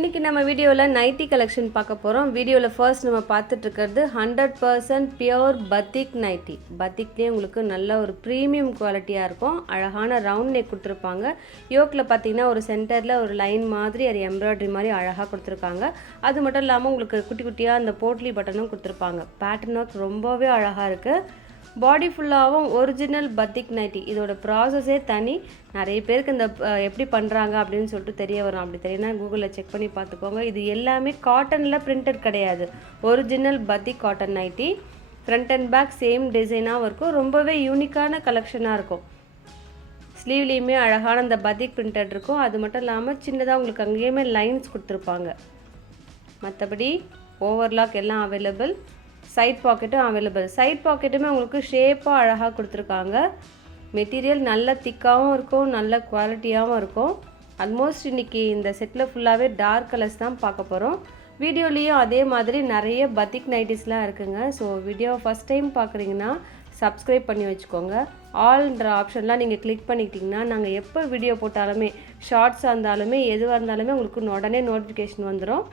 இன்றைக்கி நம்ம வீடியோவில் நைட்டி கலெக்ஷன் பார்க்க போகிறோம். வீடியோவில் ஃபர்ஸ்ட் நம்ம பார்த்துட்ருக்கிறது 100% பியோர் பத்திக் நைட்டி. பத்திக்லேயே உங்களுக்கு நல்ல ஒரு ப்ரீமியம் குவாலிட்டியாக இருக்கும். அழகான ரவுண்ட் நெக் கொடுத்துருப்பாங்க. யோக்கில் பார்த்தீங்கன்னா ஒரு சென்டரில் ஒரு லைன் மாதிரி அது எம்ப்ராய்டரி மாதிரி அழகாக கொடுத்துருக்காங்க. அது மட்டும் இல்லாமல் உங்களுக்கு குட்டி குட்டியாக அந்த போட்லி பட்டனும் கொடுத்துருப்பாங்க. பேட்டர்ன் ஒர்க் ரொம்பவே அழகாக இருக்குது. பாடி ஃபுல்லாகவும் ஒரிஜினல் பத்திக் நைட்டி. இதோட ப்ராசஸே தனி. நிறைய பேருக்கு இந்த எப்படி பண்ணுறாங்க அப்படின்னு சொல்லிட்டு தெரிய வரும். அப்படி தெரியும்னா கூகுளில் செக் பண்ணி பார்த்துக்கோங்க. இது எல்லாமே காட்டனில் பிரிண்டட் கிடையாது. Original batik cotton nighty. Front and back same டிசைனாகவும் இருக்கும். ரொம்பவே யூனிக்கான கலெக்ஷனாக இருக்கும். ஸ்லீவ்லேயுமே அழகான அந்த பத்திக் பிரிண்டட் இருக்கும். அது மட்டும் இல்லாமல் சின்னதாக உங்களுக்கு அங்கேயுமே லைன்ஸ் கொடுத்துருப்பாங்க. மற்றபடி ஓவர்லாக் எல்லாம் அவைலபிள். சைட் பாக்கெட்டும் அவைலபிள். சைட் பாக்கெட்டுமே உங்களுக்கு ஷேப்பாக அழகாக கொடுத்துருக்காங்க. மெட்டீரியல் நல்ல திக்காகவும் இருக்கும், நல்ல குவாலிட்டியாகவும் இருக்கும். ஆல்மோஸ்ட் இன்றைக்கி இந்த செட்டில் ஃபுல்லாகவே டார்க் கலர்ஸ் தான் பார்க்க போகிறோம். வீடியோலேயும் அதே மாதிரி நிறைய பத்திக் நைட்டிஸ்லாம் இருக்குங்க. ஸோ வீடியோ ஃபஸ்ட் டைம் பார்க்குறீங்கன்னா சப்ஸ்கிரைப் பண்ணி வச்சுக்கோங்க. ஆல்ன்ற ஆப்ஷன்லாம் நீங்கள் கிளிக் பண்ணிக்கிட்டிங்கன்னா நாங்கள் எப்போ வீடியோ போட்டாலுமே ஷார்ட்ஸாக இருந்தாலுமே எதுவாக இருந்தாலுமே உங்களுக்கு உடனே நோட்டிஃபிகேஷன் வந்துடும்.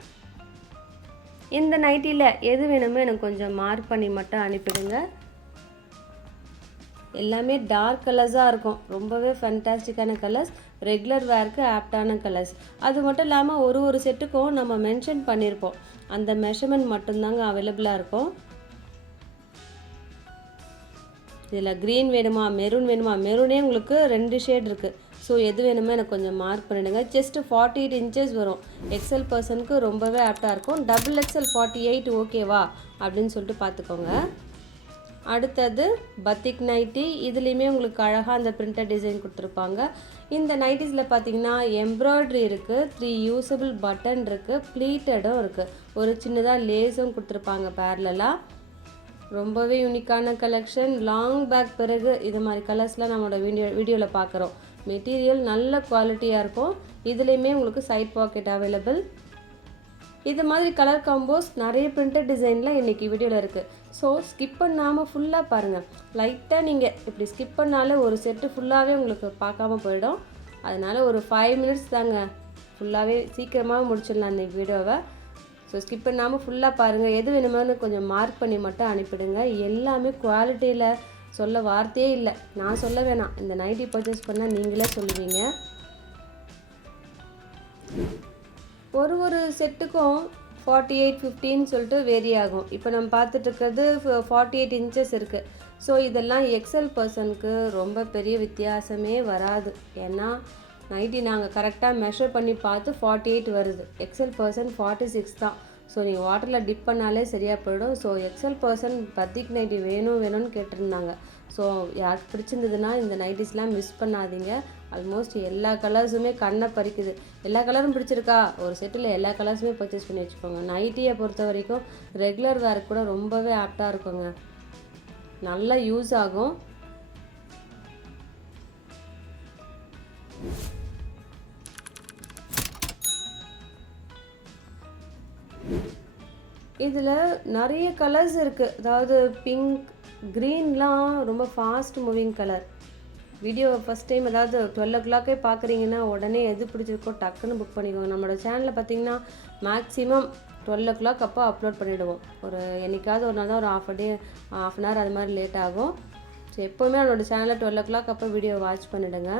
இந்த நைட்டியில் எது வேணுமோ எனக்கு கொஞ்சம் மார்க் பண்ணி மட்டும் அனுப்பிடுங்க. எல்லாமே டார்க் கலர்ஸாக இருக்கும். ரொம்பவே ஃபேண்டாஸ்டிக்கான கலர்ஸ். ரெகுலர் வேருக்கு ஆப்டான கலர்ஸ். அது மட்டும் இல்லாமல் ஒரு செட்டுக்கும் நம்ம மென்ஷன் பண்ணியிருப்போம். அந்த மெஷர்மெண்ட் மட்டும்தாங்க அவைலபிளாக இருக்கும். இதில் க்ரீன் வேணுமா, மெரூன் வேணுமா? மெரூனே உங்களுக்கு 2 ஷேட் இருக்குது. ஸோ எது வேணுமோ எனக்கு கொஞ்சம் மார்க் பண்ணிவிடுங்க. ஜஸ்ட்டு 48 இன்ச்சஸ் வரும். எக்ஸல் பர்சனுக்கு ரொம்பவே ஆப்டாக இருக்கும். XXL 48 ஓகேவா அப்படின்னு சொல்லிட்டு பார்த்துக்கோங்க. அடுத்தது பத்திக் நைட்டி. இதுலேயுமே உங்களுக்கு அழகாக அந்த பிரிண்டட் டிசைன் கொடுத்துருப்பாங்க. இந்த நைட்டிஸில் பார்த்தீங்கன்னா எம்ப்ராய்ட்ரி இருக்குது, 3 யூஸபிள் பட்டன் இருக்குது, ப்ளீட்டடும் இருக்குது. ஒரு சின்னதாக லேஸும் கொடுத்துருப்பாங்க பேரலாக. ரொம்பவே யூனிக்கான கலெக்ஷன். லாங் பேக் பிறகு இது மாதிரி கலர்ஸ்லாம் நம்மளோட வீடியோவில் பார்க்குறோம். மெட்டீரியல் நல்ல குவாலிட்டியாக இருக்கும். இதுலேயுமே உங்களுக்கு சைட் பாக்கெட் அவைலபிள். இது மாதிரி கலர் காம்போஸ் நிறைய பிரிண்டட் டிசைனில் இன்றைக்கி வீடியோவில் இருக்குது. ஸோ ஸ்கிப் பண்ணாமல் ஃபுல்லாக பாருங்கள். லைட்டாக நீங்கள் இப்படி ஸ்கிப் பண்ணாலே ஒரு செட்டு ஃபுல்லாகவே உங்களுக்கு பார்க்காம போயிடும். அதனால் ஒரு 5 மினிட்ஸ் தாங்க. ஃபுல்லாகவே சீக்கிரமாக முடிச்சிடலாம் இந்த வீடியோவை. ஸோ ஸ்கிப் பண்ணாமல் ஃபுல்லாக பாருங்கள். எது வேணுமானு கொஞ்சம் மார்க் பண்ணி மட்டும் அனுப்பிடுங்க. எல்லாமே குவாலிட்டியில் சொல்ல வார்த்தையே இல்லை. நான் சொல்ல வேணாம். இந்த நைட்டி பர்ச்சேஸ் பண்ணால் நீங்களே சொல்லுவீங்க. ஒரு செட்டுக்கும் 48, 15 சொல்லிட்டு வேரி ஆகும். இப்போ நம்ம பார்த்துட்ருக்கிறது 48 இன்ச்சஸ் இருக்குது. ஸோ இதெல்லாம் எக்ஸல் பர்சனுக்கு ரொம்ப பெரிய வித்தியாசமே வராது. ஏன்னா நைட்டி நாங்கள் கரெக்டாக மெஷர் பண்ணி பார்த்து 48 வருது. எக்ஸல் பர்சன் 46 தான். ஸோ நீங்கள் வாட்டரில் டிப் பண்ணாலே சரியாக போயிடும். ஸோ எக்ஸல் பர்சன் பத்திக் நைட்டி வேணும்னு கேட்டிருந்தாங்க. ஸோ யாருக்கு பிடிச்சிருந்ததுன்னா இந்த நைட்டிஸ்லாம் மிஸ் பண்ணாதீங்க. ஆல்மோஸ்ட் எல்லா கலர்ஸுமே கண்ணை பறிக்குது. எல்லா கலரும் பிடிச்சிருக்கா, ஒரு செட்டில் எல்லா கலர்ஸுமே பர்ச்சேஸ் பண்ணி வச்சுக்கோங்க. நைட்டியை பொறுத்த வரைக்கும் ரெகுலர் வேருக்கு கூட ரொம்பவே ஆப்டாக இருக்குங்க. நல்லா யூஸ் ஆகும். இதில் நிறைய கலர்ஸ் இருக்குது. அதாவது பிங்க், க்ரீன்லாம் ரொம்ப fast moving colour. Video first time அதாவது 12 o'clock பார்க்குறீங்கன்னா உடனே எது பிடிச்சிருக்கோ டக்குன்னு புக் பண்ணிக்கோங்க. நம்மளோட சேனலில் பார்த்தீங்கன்னா மேக்ஸிமம் 12 o'clock அப்போ அப்லோட் பண்ணிவிடுவோம். ஒரு என்றைக்காவது ஒரு நாள் தான் ஒரு half அன் ஹவர் அது மாதிரி லேட் ஆகும். ஸோ எப்போவுமே நம்மளோட சேனலில் 12 o'clock அப்போ வீடியோ வாட்ச் பண்ணிவிடுங்க.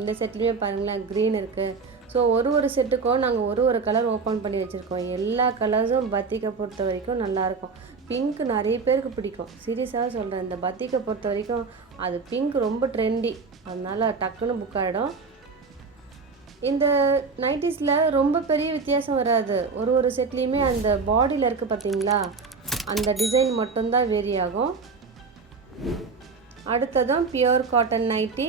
இந்த செட்லேயுமே பாருங்களேன் க்ரீன் இருக்குது. ஸோ ஒரு செட்டுக்கும் நாங்கள் ஒரு கலர் ஓப்பன் பண்ணி வச்சுருக்கோம். எல்லா கலர்ஸும் பத்திக்கை பொறுத்த வரைக்கும் நல்லாயிருக்கும். பிங்க் நிறைய பேருக்கு பிடிக்கும். சீரியஸாக சொல்கிறேன். இந்த பத்திக்கை பொறுத்த வரைக்கும் அது பிங்க் ரொம்ப ட்ரெண்டி. அதனால் டக்குன்னு புக் ஆகிடும். இந்த நைட்டிஸில் ரொம்ப பெரிய வித்தியாசம் வராது. ஒரு செட்லேயுமே அந்த பாடியில் இருக்குது பார்த்தீங்களா, அந்த டிசைன் மட்டும்தான் வேரி ஆகும். அடுத்ததும் பியோர் காட்டன் நைட்டி.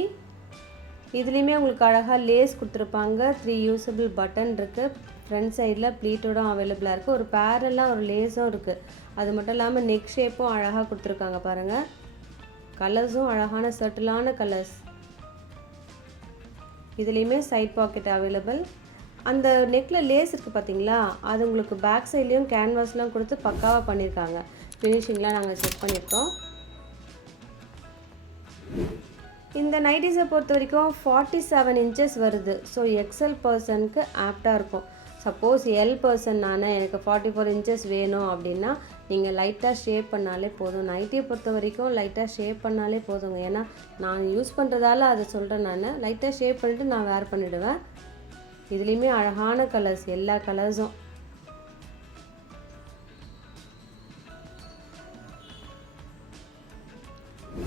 இதுலேயுமே உங்களுக்கு அழகாக லேஸ் கொடுத்துருப்பாங்க. 3 யூஸபிள் பட்டன் இருக்குது. ஃப்ரண்ட் சைடில் ப்ளீட்டோடும் அவைலபிளாக இருக்குது. ஒரு பேரலாக ஒரு லேஸும் இருக்குது. அது மட்டும் இல்லாமல் நெக் ஷேப்பும் அழகாக கொடுத்துருக்காங்க பாருங்கள். கலர்ஸும் அழகான சர்ட்டிலான கலர்ஸ். இதுலேயுமே சைட் பாக்கெட் அவைலபிள். அந்த நெக்கில் லேஸ் இருக்குது பார்த்தீங்களா, அது உங்களுக்கு பேக் சைட்லேயும் கேன்வாஸ்லாம் கொடுத்து பக்காவாக பண்ணியிருக்காங்க. ஃபினிஷிங்லாம் நாங்கள் செக் பண்ணியிருக்கோம். இந்த நைட்டிஸை பொறுத்த வரைக்கும் 47 இன்ச்சஸ் வருது. ஸோ எக்ஸல் பர்சனுக்கு ஆப்டாக இருக்கும். சப்போஸ் எல் பர்சன் எனக்கு 44 இன்ச்சஸ் வேணும் அப்படின்னா நீங்கள் லைட்டாக ஷேப் பண்ணாலே போதும். நைட்டியை பொறுத்த வரைக்கும் லைட்டாக ஷேப் பண்ணாலே போதுங்க. ஏன்னா நான் யூஸ் பண்ணுறதால அதை சொல்கிறேன். நான் லைட்டாக ஷேப் பண்ணிவிட்டு நான் வேர் பண்ணிவிடுவேன். இதுலேயுமே அழகான கலர்ஸ், எல்லா கலர்ஸும்.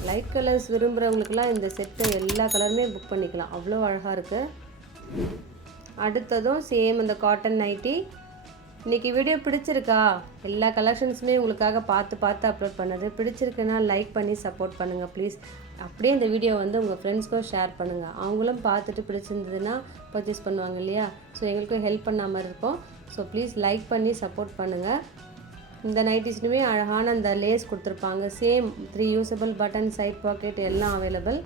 லைட் கலர்ஸ் விரும்புகிறவங்களுக்குலாம் இந்த செட்டை எல்லா கலருமே புக் பண்ணிக்கலாம். அவ்வளோ அழகாக இருக்குது. அடுத்ததும் சேம் இந்த காட்டன் நைட்டி. இன்றைக்கி வீடியோ பிடிச்சிருக்கா? எல்லா கலெக்ஷன்ஸுமே உங்களுக்காக பார்த்து அப்லோட் பண்ணது. பிடிச்சிருக்குன்னா லைக் பண்ணி சப்போர்ட் பண்ணுங்கள் ப்ளீஸ். அப்படியே இந்த வீடியோ வந்து உங்கள் ஃப்ரெண்ட்ஸ்க்கும் ஷேர் பண்ணுங்கள். அவங்களும் பார்த்துட்டு பிடிச்சிருந்ததுன்னா பர்ச்சேஸ் பண்ணுவாங்க இல்லையா? ஸோ எங்களுக்கும் ஹெல்ப் பண்ண மாதிரி இருக்கும். ஸோ ப்ளீஸ் லைக் பண்ணி சப்போர்ட் பண்ணுங்கள். இந்த நைட்டிஸ்லுமே அழகான அந்த லேஸ் கொடுத்துருப்பாங்க. Same 3 usable button, side pocket எல்லாம் அவைலபிள்.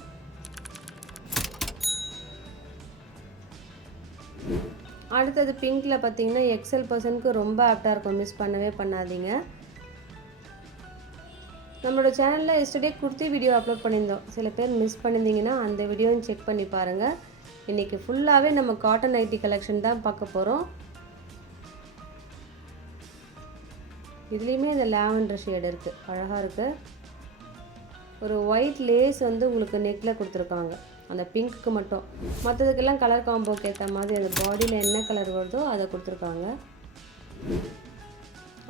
அடுத்தது பிங்க்கில் பார்த்தீங்கன்னா எக்ஸல் பர்சனுக்கு ரொம்ப ஆப்டாக இருக்கும். மிஸ் பண்ணவே பண்ணாதீங்க. நம்மளோட சேனலில் எஸ்டர்டே குர்த்தி வீடியோ அப்லோட் பண்ணியிருந்தோம். சில பேர் மிஸ் பண்ணியிருந்தீங்கன்னா அந்த வீடியோவும் செக் பண்ணி பாருங்கள். இன்றைக்கி ஃபுல்லாகவே நம்ம காட்டன் நைட்டி கலெக்ஷன் தான் பார்க்க போகிறோம். இதுலேயுமே இந்த லாவெண்டர் ஷேடு இருக்குது, அழகாக இருக்குது. ஒரு ஒயிட் லேஸ் வந்து உங்களுக்கு நெக்கில் கொடுத்துருக்காங்க, அந்த பிங்க்குக்கு மட்டும். மற்றதுக்கெல்லாம் கலர் காம்போக்கு ஏற்ற மாதிரி அந்த பாடியில் என்ன கலர் வருதோ அதை கொடுத்துருக்காங்க.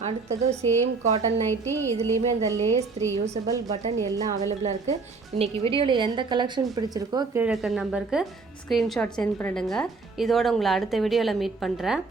அடுத்தது சேம் காட்டன் நைட்டி. இதுலேயுமே அந்த லேஸ், 3 யூஸபிள் பட்டன் எல்லாம் அவைலபிளாக இருக்குது. இன்றைக்கி வீடியோவில் எந்த கலெக்ஷன் பிடிச்சிருக்கோ கீழே இருக்கிற நம்பருக்கு ஸ்க்ரீன்ஷாட் சென்ட் பண்ணிடுங்க. இதோடு உங்களை அடுத்த வீடியோவில் மீட் பண்ணுறேன்.